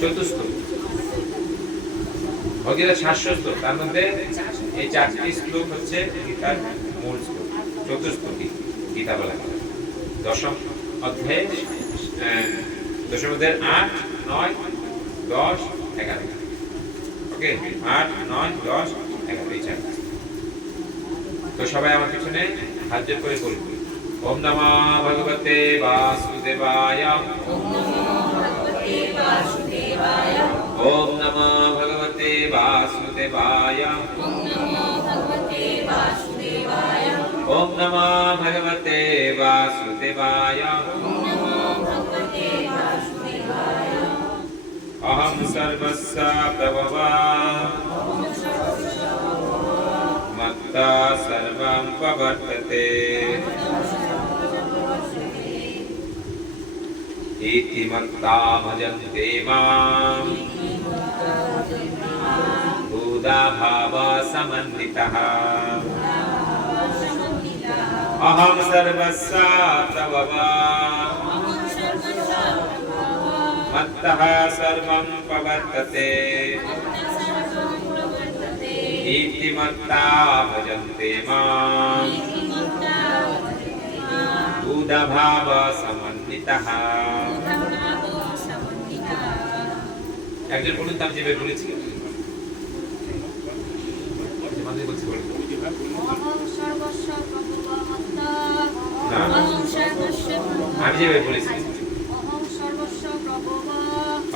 চতুশ্লোক, ভগীরা 700 শ্লোক, তার মধ্যে এই 4টি শ্লোক হচ্ছে গীতার মূল শ্লোক, চতুশ্লোকী গীতা বলা হয়। দশম অধ্যায়ে দশম অধ্যায়ের 8, 9, 10, 11, ওকে 8, 9, 10, 11 এই 4। তো সবাই আমার পিছনে হাত জোড় করে বলুন, ওম নমঃ ভগবতে বাসুদেবায়, ওম নমঃ ভগবতে বাসুদেবায়, ওম নমঃ ভগবতে বাসুদেবায়, অহং সর্বস্য প্রভবা মত্তা সর্বং প্রবর্ততে ইতি মত্তা ভজন্তে মাম বুধা ভাব সমন্বিতঃ অহং সর্বস্য প্রভবা মত্তঃ সর্বং প্রবর্ততে ইতি মত্তা ভজন্তে মাম বুধা ভাব সমন্বিতঃ। একজন বলুন, তার যেভাবে বলেছি আমি যেভাবে বলেছি,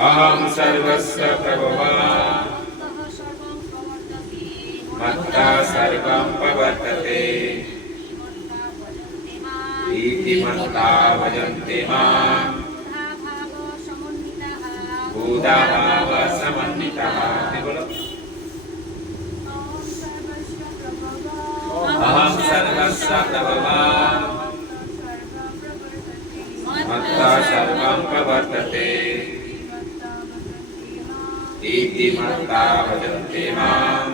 অহং সর্বস্য প্রভবা মত্তা সর্বং প্রবর্ততে ইতি মত্তা ভজন্তে মাম বুধা ভাব সমন্বিতঃ। বলো, অহং সর্বস্য প্রভবা মত্তা সর্বং প্রবর্ততে ইতি মত্তা ভজন্তে মাম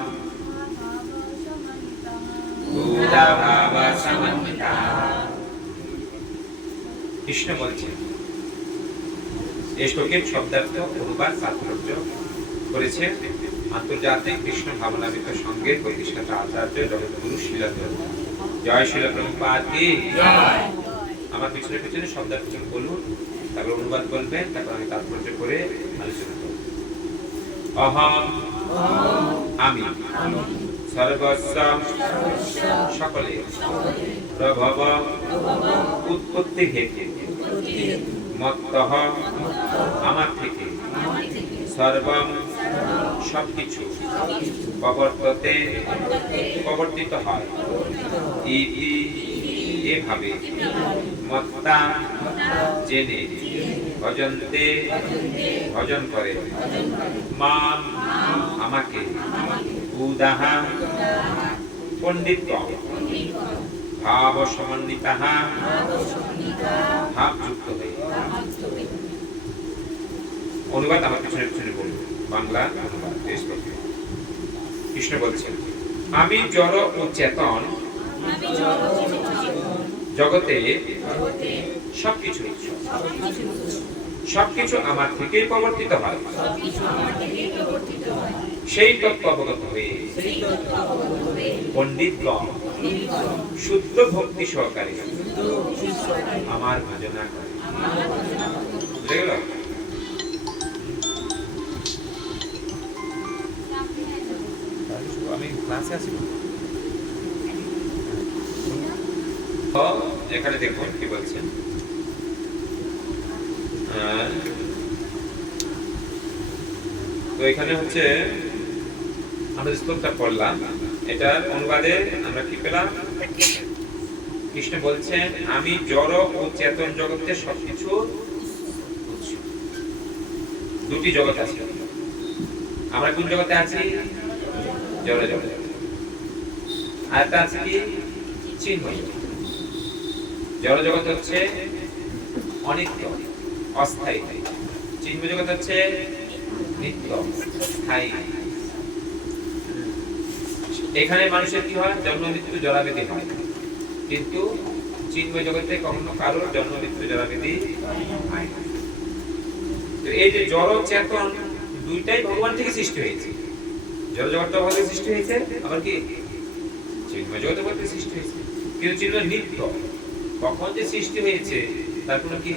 বুধা ভাব সমন্বিতঃ। কৃষ্ণ বলছেন, এই শ্লোকের শব্দার্থ অনুবাদ তাৎপর্য করেছে আন্তর্জাতিক কৃষ্ণ ভাবনাবিদ সংঘের প্রতিষ্ঠাতা আচার্য জগৎগুরু শ্রীলা প্রভুপাদ। জয় শ্রীলা প্রভুপাদ কি জয়। আমার পিছনে পিছনে শব্দার্থ বলুন, তারপর অনুবাদ বলবেন, তারপর আমি তাৎপর্য করে আলোচনা করব। অহং আমি, সর্বস্ব সকলে, প্রভব উৎপত্তি হেতু, মত্তঃ আমার থেকে, সর্বং সবকিছু, প্রবর্ততে প্রবর্তিত হয়, ইতি এভাবে, মত্তা জেনে, ভজন্তে ভজন করে, মাম আমাকে, বুধাঃ পণ্ডিত, ভাব সমন্বিতঃ ভাবযুক্ত হয়ে। অনুবাদ আমার পিছনে পিছনে বলুন, বাংলা অনুবাদ। কৃষ্ণ বলছেন, আমি জড় ও চেতন জগতে সবকিছু সবকিছু আমার থেকেই প্রবর্তিত হয়, সেই তত্ত্ব অবগত হয়ে পণ্ডিতগণ শুদ্ধ ভক্তি সহকারে আমার ভজনা করে। বুঝে গেল? আমি ক্লাসে আছি। এখানে দেখুন কি বলছেন, তো এখানে হচ্ছে আমরা শ্লোকটা পড়লাম, এটার অনুবাদে আমরা কি পেলাম? কৃষ্ণ বলছেন, আমি জড় ও চেতন জগতে সবকিছু, দুটি জগৎ আছে। আমরা কোন জগতে আছি? জড় জগতে। আর তা আছে কি? চিন্ময়। জড় জগৎ হচ্ছে অনিত্য, অস্থায়ী। চিন্ময় জগৎ হচ্ছে নিত্য, স্থায়ী। এখানে মানুষের কি হয়? জন্ম মৃত্যু জরাবেদি হয়, কিন্তু চিন্ময় জগতে কখনো কারোর জন্ম মৃত্যু জরাবেদি হয় না। এই যে জড় চেতন দুইটাই ভগবান থেকে সৃষ্টি হয়েছে। জড় জগৎ ভগবান থেকে সৃষ্টি হয়েছে, আবার কি চিন্ময় জগৎ ভগবান থেকে সৃষ্টি হয়েছে। কিন্তু চিন্ময় নিত্য, কখন যে সৃষ্টি হয়েছে তার কোনো কি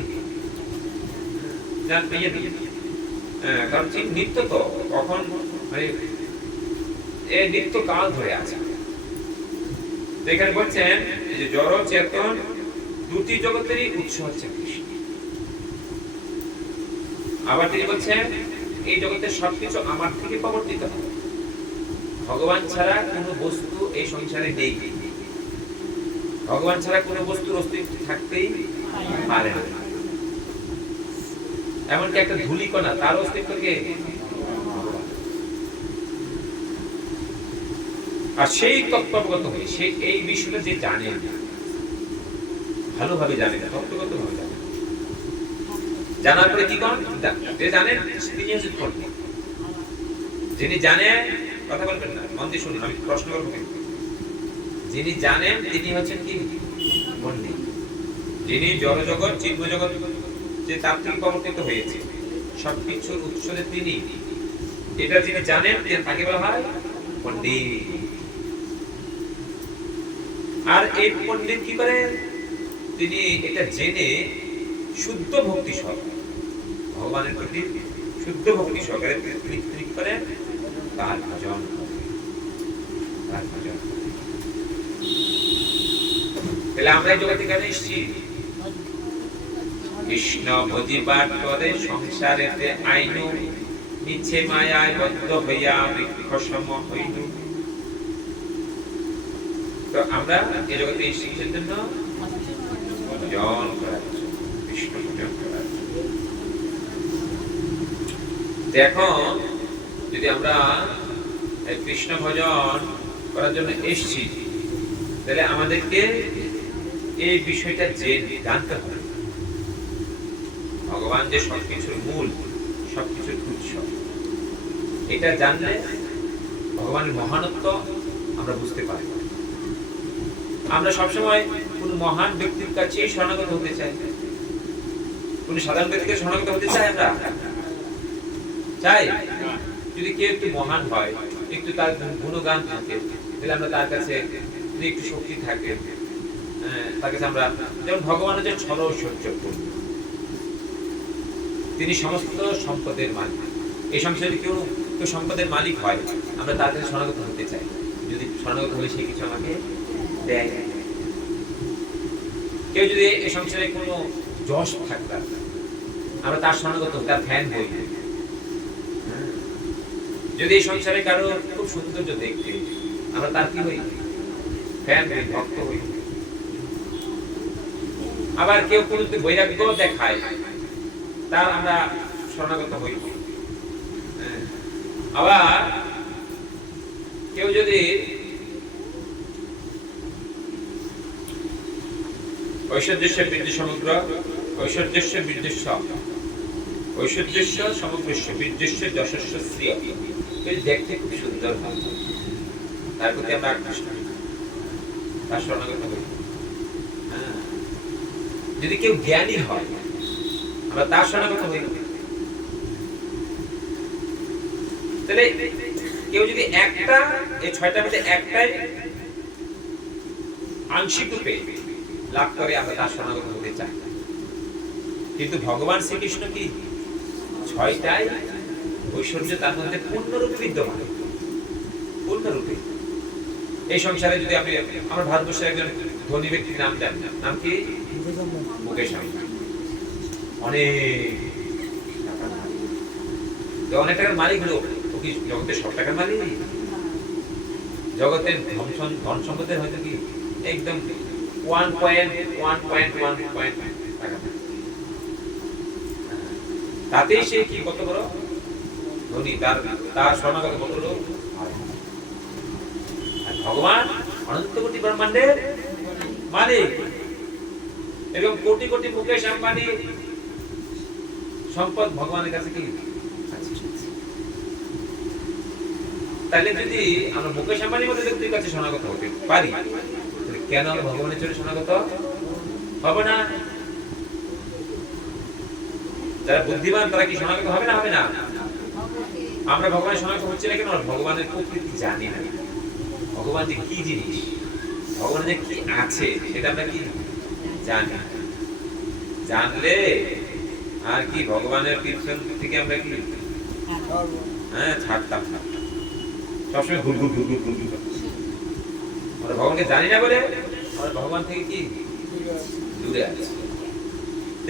জানতে কারণ নিত্য তো কখন মানে এই নিত্য কাল ধরে আছে। এখানে বলছেন যে জড় চেতন দুটি জগতেরই উৎস হচ্ছে কৃষ্ণ। আবার তিনি বলছেন এই জগতের সবকিছু আমার থেকে প্রবর্তিত হয়, ভগবান ছাড়া কোনো বস্তু এই সংসারে নেই, ভগবান ছাড়া কোনো বস্তুর অস্তিত্ব থাকতেই পারে না। এমনকি একটা ধূলিকণা তার অস্তিত্বকে, আর সেই তত্ত্বগত হয়ে সে এই বিষয়টা যে জানে, ভালোভাবে জানে না, তত্ত্বগত ভাবে জানে, জানার পরে কি করেন যে জানেন তিনি হচ্ছেন পণ্ডিত। যিনি জানেন, কথা বলবেন না, মন দিয়ে শুনুন, আমি প্রশ্ন করবো। যিনি জানেন তিনি হচ্ছেন কি পণ্ডিত। যিনি জড় জগৎ চিন্ময় জগৎ যে তার থেকে প্রবর্তিত হয়েছে, সবকিছুর উৎসে তিনি, এটা যিনি জানেন তাকে বলা হয় পণ্ডিত। আর এই পণ্ডিত কি করে? তিনি এটা জেনে শুদ্ধ ভক্তি সহকারে ভগবানের প্রতি শুদ্ধ ভক্তি সহকারে তিনি করেন তার ভজন, তার ভজন। তাহলে আমরা এই জগতে কেন এসেছি? কৃষ্ণ ভজিবার করে সংসারেতে আইনু, নিচে মায়ায় বদ্ধ হইয়া বৃক্ষ সম হইল। তো আমরা এই জগতে এসেছি কিসের জন্য? ভজন করার জন্য, কৃষ্ণ ভজন করার জন্য। এখন যদি আমরা কৃষ্ণ ভজন করার জন্য এসেছি, তাহলে আমাদেরকে এই বিষয়টা জানতে হবে, ভগবান যে সবকিছুর মূল, সবকিছুর উৎস। এটা জানলে ভগবানের মহানত্ব আমরা বুঝতে পারি। আমরা সবসময় কোন মহান ব্যক্তির কাছে শরণাগত হতে চাই, কোন সাধারণ ব্যক্তিকে শরণাগত হতে চাই আমরা চাই। যদি কেউ একটু মহান হয়, একটু তার গুণগান থাকে, তাহলে আমরা তার কাছে যদি একটু শক্তি থাকে, তার কাছে আমরা, যেমন ভগবান হচ্ছে সর্বৈশ্বর্য, তিনি সমস্ত সম্পদের মালিক। এই সংসারে কেউ কেউ সম্পদের মালিক হয়, আমরা তার কাছে শরণাগত হতে চাই, যদি শরণাগত হলে সে কিছু আমাকে দেয়। কেউ যদি এই সংসারে কোনো যশ থাকতো, আমরা তার শরণাগত হই, তার ফ্যান হই। যদি এই সংসারে কারো খুব সৌন্দর্য দেখতে, আমরা তার কি হই? ফ্যান হই, ভক্ত হই। আবার কেউ কোনো বৈরাগ্য দেখায়, তার আমরা শরণাগত হই। আবার কেউ যদি ঐশ্বর্যস্য বীর্য সমগ্র, ঐশ্বর্যস্য বীর্যস্য, ঐশ্বর্যস্য সমগ্রস্য, বীর্যস্য যশস্য শ্রিয়, দেখতে খুব সুন্দর হয়, তার প্রতি আমরা আকৃষ্ট হই, তার শরণাগত হই। যদি কেউ জ্ঞানী হয়, আমরা তার শরণাগত হই। তাহলে কেউ যদি একটা, এই ছয়টার মধ্যে একটাই আংশিক রূপে লাভ করে, আমরা তার শরণাগত হতে চাই। কিন্তু ভগবান শ্রীকৃষ্ণ কি ছয়টাই ঐশ্বর্য তার মধ্যে পূর্ণরূপে বিদ্যমান, পূর্ণরূপে। এই সংসারে যদি আমরা ভারতবর্ষের একজন ধনী ব্যক্তির নাম দেন, নাম কি? মুকেশ আম্বানি। অনেক টাকার মালিক হলো, ও কি জগতের সব টাকার মালিক? জগতের ধন সম্পদের হয়তো কি একদম 1.1 টাকা, তাতেই সে কি কত বড় ধনী, তার শরণাগত কত লোক। ভগবান অনন্ত কোটি ব্রহ্মাণ্ডের মালিক, এবং কোটি কোটি মুকেশ আম্বানি সম্পদ ভগবানের কাছে কি? তাহলে যদি আমরা মুকেশ আম্বানির মতো ব্যক্তির কাছে শরণাগত হতে পারি, কেন আমরা ভগবানের জন্য শরণাগত হব না? যারা বুদ্ধিমান তারা কি শরণাগত হবে না হবে না? আমরা ভগবানের শরণাগত হচ্ছে না কেন? ভগবানের প্রকৃতি জানি না, ভগবান যে কি জিনিস, ভগবান যে কি আছে সেটা আমরা কি জানি। জানলে আর কি ভগবানের পিছন থেকে আমরা কি ছাড়তাম না, সবসময় ঘুর ঘুর ঘুর ঘুর ঘুর ঘুর। আমরা ভগবানকে জানি না বলে আমরা ভগবান থেকে কি দূরে আছি।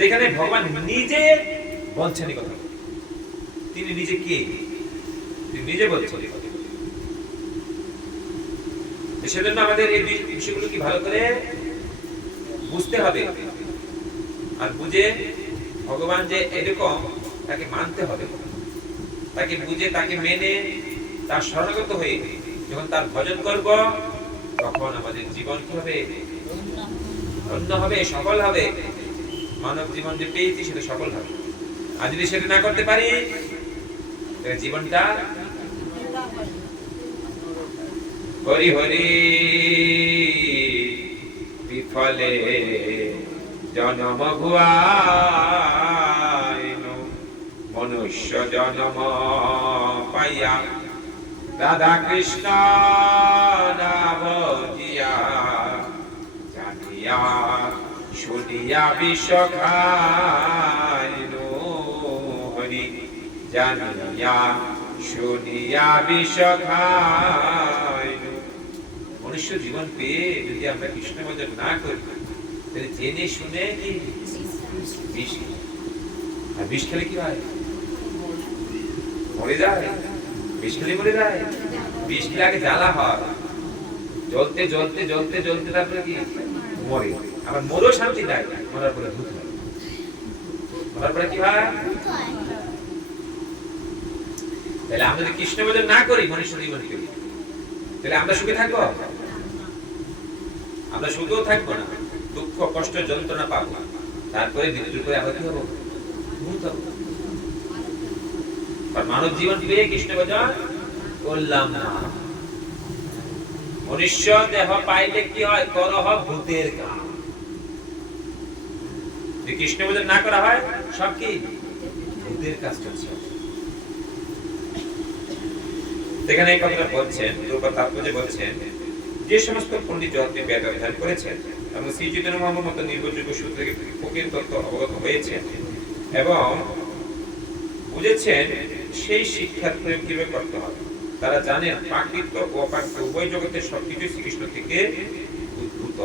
এখানে ভগবান নিজে বলছেন এই কথা, তিনি নিজে কে, তিনি নিজে বলছেন। সেজন্য আমাদের এই বিষয়গুলো কি ভালো করে বুঝতে হবে, আর বুঝে ভগবান যে এরকম তাকে মানতে হবে, তাকে বুঝে তাকে মেনে তার শরণাগত হয়ে যখন তার ভজন করব তখন আমাদের জীবন কি হবে? ধন্য হবে, সফল হবে। মানব জীবন যে পেয়েছি সেটা সফল হবে। আর যদি সেটা না করতে পারি তাহলে জীবনটা হরি হরি বিফলে জনম ভুয়াইন মনুষ্য জনম পাইয়া রাধা কৃষ্ণ নাম জিয়া জানিয়া শুনিয়া বিষ খাইনু হরি জানিয়া শুনিয়া বিষ খাইনু। মনুষ্য জীবন পেয়ে যদি আমরা কৃষ্ণ ভজন না করি তাহলে জেনে শুনে কি বিষ, আর বিষ খেলে কি হয়? মরে যায়। বিষ খেলে মরে যায়। বিষ খেলে আগে জ্বালা হয়, জ্বলতে জ্বলতে জ্বলতে জ্বলতে তারপরে কি মরে। আবার মরেও শান্তি দেয়, মরার পরে ভূত হয়। মরার পরে কি হয়? তাহলে আমরা যদি কৃষ্ণ ভজন না করি মনুষ্য জীবন করি তাহলে আমরা সুখে থাকবো? আমরা সুখেও থাকবো না, দুঃখ কষ্ট যন্ত্রণা পাবো, তারপরে মৃত্যুর পরে আবার কি হবো? ভূত হবো। আর মানব জীবন পেয়ে কৃষ্ণ ভজন করলাম না। মনুষ্য দেহ পাইলে কি হয়? করহ ভূতের কাম। যদি কৃষ্ণ ভজন না করা হয় সব কি ভূতের কাজ করছে। এখানে এই কথাটা বলছেন, প্রভুপাদ তাৎপর্যে বলছেন, যে সমস্ত পণ্ডিত যত্নে বেদ অধ্যয়ন করেছেন এবং শ্রী চৈতন্য মহাপ্রভুর মতো নির্ভরযোগ্য সূত্র থেকে প্রকৃত তত্ত্ব অবগত হয়েছে এবং বুঝেছেন সেই শিক্ষার প্রয়োগ কিভাবে করতে হবে, তারা জানেন প্রাকৃত ও অপ্রাকৃত উভয় জগতের সবকিছু শ্রীকৃষ্ণ থেকে উদ্ভূত।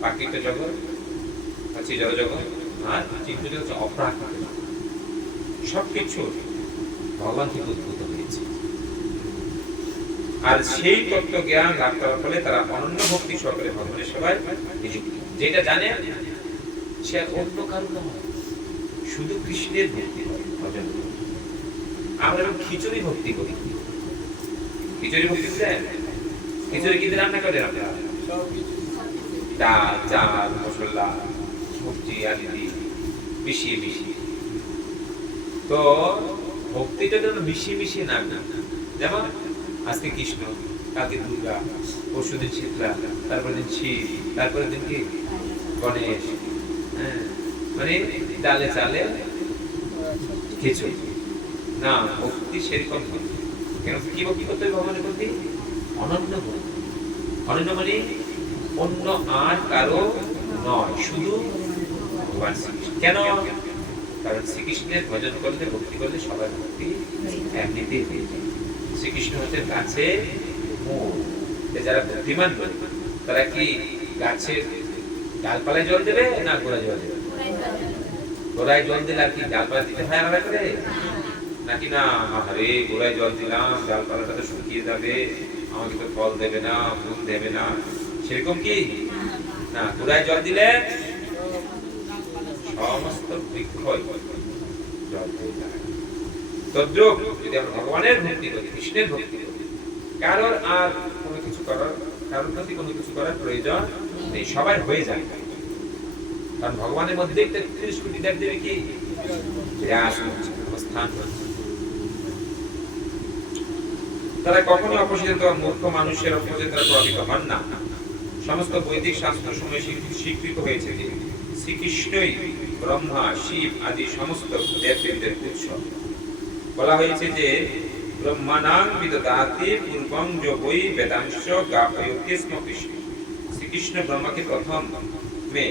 প্রাকৃত জগৎ হচ্ছে জড় জগৎ, আর চিত্ত জগৎ হচ্ছে অপ্রাকৃত। সবকিছু ভগবান থেকে উদ্ভূত হয়েছে। আর সেই তত্ত্ব জ্ঞান লাভ করার ফলে তারা অনন্য ভক্তি সহকারে ভগবানের সেবায় নিযুক্ত। যেটা জানে সে আর অন্য কারো নয়, শুধু কৃষ্ণের ভক্তি করে ভজন করে। আমরা খিচুড়ি ভক্তি করি। খিচুড়ি ভক্তি বুঝলেন? খিচুড়ি কি রান্না করে? আপনারা ডাল, চাল, মশলা, সবজি আদি মিশিয়ে মিশিয়ে। তো ভক্তিটা যেন মিশিয়ে মিশিয়ে না, যেমন আজকে কৃষ্ণ, কালকে দুর্গা, পরশুদিন শীতলা, তারপরে দিন শিব, তারপরে দিন কি গণেশ। মানে ডালে চালে খিচুড়ি না। ভক্তি সেরকম নয়। কেন কি ভক্তি করতে হবে ভগবানের প্রতি? অনন্য ভক্তি। অনন্য মানে অন্য আর কারো নয়, শুধু ভগবান শ্রীকৃষ্ণ। কেন? কারণ শ্রীকৃষ্ণের ভজন করলে, ভক্তি করলে সবার ভক্তি এমনিতেই হয়ে যায়। শ্রীকৃষ্ণ হচ্ছে গাছে মূল। যারা বুদ্ধিমান তারা কি গাছের ডালপালায় জল দেবে না গোড়ায় জল দেবে? গোড়ায় জল দিলে আর কি ডালপালা দিতে হয় আলাদা করে? নাকি না আরে গোড়ায় জল দিলাম, ডালপালাটা তো শুকিয়ে যাবে, আমাকে তো ফল দেবে না, ফুল দেবে না, সেরকম কি না। গোড়ায় জল দিলে সমস্ত বৃক্ষই জল হয়ে যায়। তদ্রূপ যদি আমরা ভগবানের ভক্তি করি, কৃষ্ণের ভক্তি করি, কারোর আর কোনো কিছু করার, কারোর প্রতি কোনো কিছু করার প্রয়োজন নেই, সবাই হয়ে যায়। কারণ ভগবানের মধ্যে ৩৩ কোটি দেব দেবী কি অবস্থান করছে। তারা কখনো অপসিত মূর্খ মানুষের অপচেতনা প্রভাবিত হন না। সমস্ত বৈদিক শাস্ত্র সময় স্বীকৃত হয়েছে যে শ্রীকৃষ্ণই ব্রহ্মা, শিব আদি সমস্ত দেবদেবীদের উৎসব। বলা হয়েছে যে ব্রহ্মাণাং বিদধাতি পূর্বং যো বৈ বেদাংশ জ্ঞাপয়তি স্ম কৃষ্ণ। শ্রীকৃষ্ণ ব্রহ্মাকে প্রথমে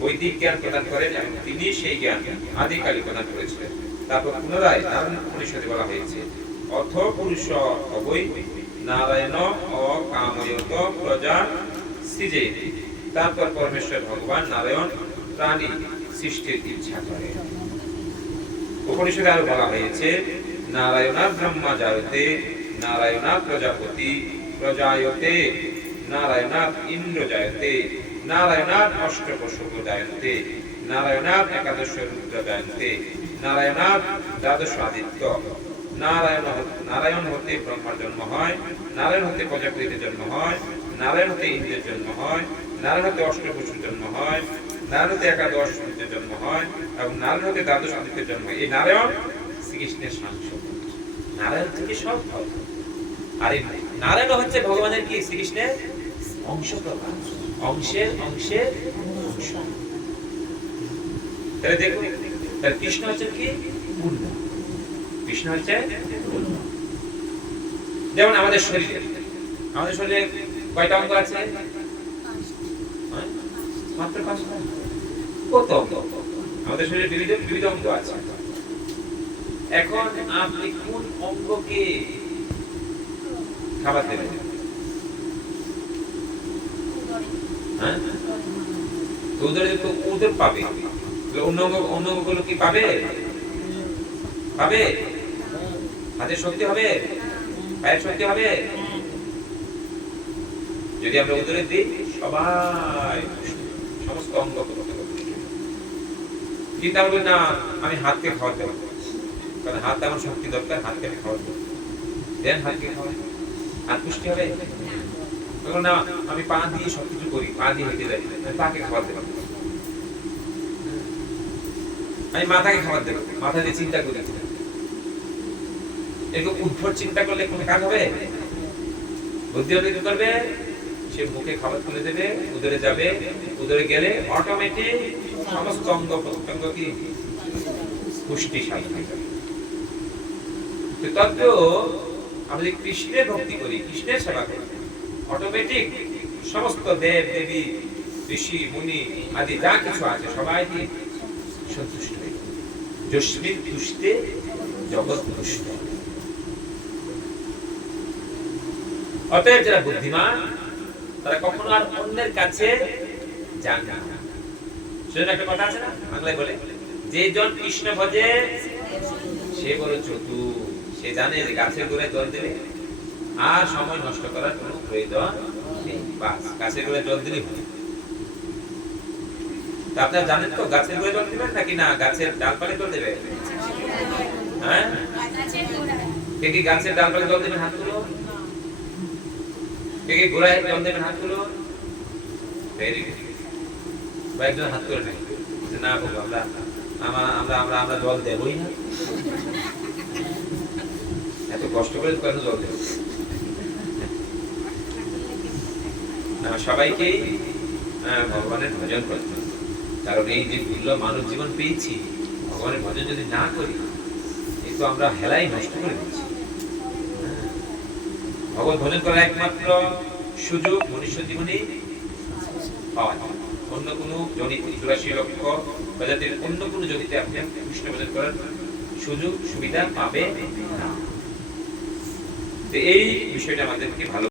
বৈদিক জ্ঞান প্রদান করেন এবং তিনি সেই জ্ঞান আদিকালে প্রদান করেছিলেন। তারপর পুনরায় নারায়ণ উপনিষদে বলা হয়েছে অথ পুরুষ অবৈ নারায়ণ অকাময়ত প্রজা সৃজেতি। তারপর পরমেশ্বর ভগবান নারায়ণ প্রাণী সৃষ্টির ইচ্ছা করেন। উপনিষদে আরো বলা হয়েছে নারায়ণাৎ ব্রহ্মা জায়তে নারায়ণাৎ প্রজাপতি প্রজায়তে নারায়ণাৎ ইন্দ্র জায়তে নারায়ণাৎ অষ্টপশুভ জায়তে নারায়ণাৎ একাদশ রুদ্র জায়তে নারায়ণাৎ দ্বাদশ আদিত্য। নারায়ণ হতে ব্রহ্মার জন্ম হয়, নারায়ণ হতে প্রজাপতির জন্ম হয়, নারায়ণ হতে ইন্দ্রের জন্ম হয়, নারায়ণ হতে অষ্টপশুর জন্ম হয়, নারায়ণ হতে একাদশ রুদ্রের জন্ম হয় এবং নারায়ণ হতে দ্বাদশ আদিত্যের জন্ম হয়। এই নারায়ণ শ্রীকৃষ্ণের সাংসদ। নারায়ণ থেকে সব হয়। আর এই নারায়ণ হচ্ছে ভগবানের কি শ্রীকৃষ্ণের অংশপ্রকাশ, অংশের অংশের অংশ। তাহলে দেখুন, তাহলে কৃষ্ণ হচ্ছে কি পূর্ণ, কৃষ্ণ হচ্ছে পূর্ণ। যেমন আমাদের শরীরে কয়টা অঙ্গ আছে? মাত্র 5টা। কত অঙ্গ? আমাদের শরীরে বিবিধ অঙ্গ আছে। এখন আপনি কোন অঙ্গকে খাবার দেবেন? হ্যাঁ, উদরে তো উদর পাবে, অন্য অঙ্গগুলো কি পাবে? পাবে? হাতের শক্তি হবে, পায়ের শক্তি হবে। যদি আমরা উদরে দিই সবাই সমস্ত অঙ্গ কিন্তু আমরা বলি না আমি হাতকে খাওয়াতে পারবো, কারণ হাত আমার শক্তি দরকার, হাতকে আমি খাওয়াবো। দেন হাতকে খাওয়াই, হাত পুষ্টি হবে না। আমি পা দিয়ে সবকিছু করি, পা দিয়ে হেঁটে যাই, পাকে খাবার দেবো। আমি মাথাকে খাবার দেবো, মাথা দিয়ে চিন্তা করি। এরকম উদ্ভট চিন্তা করলে কোনো কাজ হবে? বুদ্ধি হলে কি করবে? সে মুখে খাবার তুলে দেবে, উদরে যাবে, উদরে গেলে অটোমেটিক সমস্ত অঙ্গ প্রত্যঙ্গ কি পুষ্টি সাধন। তদ্দেও আমরা যদি কৃষ্ণের ভক্তি করি, কৃষ্ণের সেবা করি, অটোমেটিক সমস্ত দেব দেবী ঋষি মুনি আদি যা কিছু আছে সবাই কি সন্তুষ্ট হয়ে যাবে। যস্মিন তুষ্টে জগৎ তুষ্ট। অতএব যারা বুদ্ধিমান তারা কখনো আর অন্যের কাছে যান না। সেজন্য একটা কথা আছে না, বাংলায় বলে যে জন কৃষ্ণ ভজে সে বড় চতুর। সে জানে যে গাছের গোড়ায় জল দেবে আর সময় নষ্ট করার কোনো প্রয়োজন নেই। বাস গাছের গোড়ায় জল দিলে হবে। আপনারা জানেন তো গাছের গোড়ায় জল দিবেন নাকি না গাছের ডালপালে জল দেবে? হ্যাঁ, কে কি গাছের ডালপালে জল দেবেন? হাত তুলো। কে কি গোড়ায় জল দেবেন? হাত তুলো। Very good. কয়েকজন হাত তুলে নেই যে না বলবো আমরা আমরা আমরা আমরা জল দেবই না। এত কষ্ট করে কেন জল দেব? সবাইকেই ভগবানের ভজন করতে হবে। কারণ এই যে দুর্লভ মানব জীবন পেয়েছি, ভগবানের ভজন যদি না করি এই তো আমরা হেলাই নষ্ট করে দিচ্ছি। ভগবত ভজন করার একমাত্র সুযোগ মনুষ্য জীবনে পাওয়া যায়। অন্য কোনো জনিতে 84 লক্ষ প্রজাতির অন্য কোনো জনিতে আপনি কৃষ্ণ ভজন করার সুযোগ সুবিধা পাবে না। এই বিষয়টা আমাদেরকে ভালো